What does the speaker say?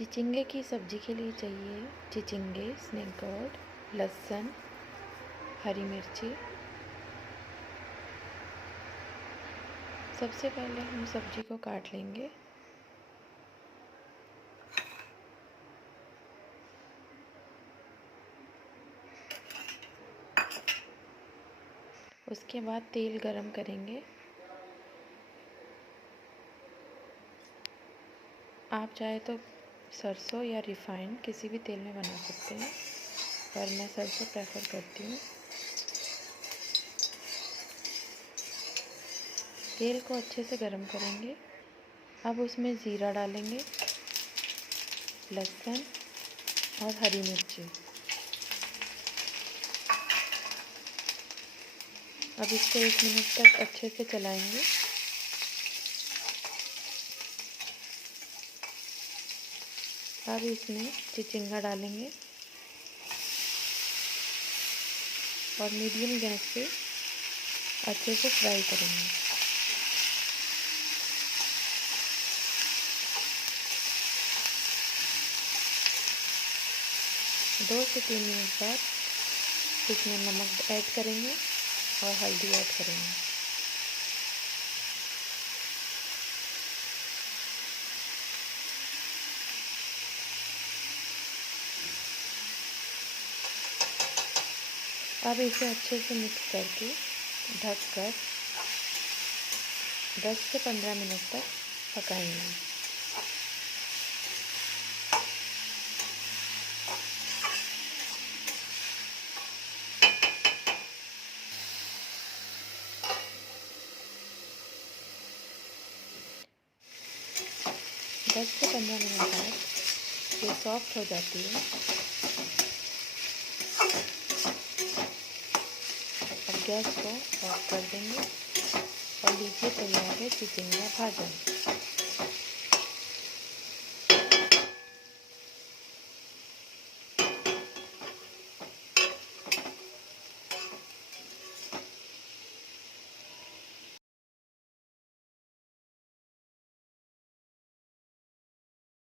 चिचिंगे की सब्ज़ी के लिए चाहिए चिचिंगे, स्नेक गोर्ड, लहसुन, हरी मिर्ची। सबसे पहले हम सब्ज़ी को काट लेंगे। उसके बाद तेल गरम करेंगे। आप चाहे तो सरसों या रिफाइंड किसी भी तेल में बना सकते हैं, पर मैं सरसों प्रेफर करती हूँ। तेल को अच्छे से गरम करेंगे। अब उसमें ज़ीरा डालेंगे, लहसुन और हरी मिर्ची। अब इसको 1 मिनट तक अच्छे से चलाएंगे। अब इसमें चिचिंगा डालेंगे और मीडियम गैस पे अच्छे से फ्राई करेंगे। दो से 3 मिनट बाद इसमें नमक ऐड करेंगे और हल्दी ऐड करेंगे। अब इसे अच्छे से मिक्स करके ढककर 10 से 15 मिनट तक पकाएंगे। दस से 15 मिनट बाद ये सॉफ्ट हो जाती है। अब गैस को ऑफ कर देंगे और लीजिए तैयार है चिचिंगा भाजन।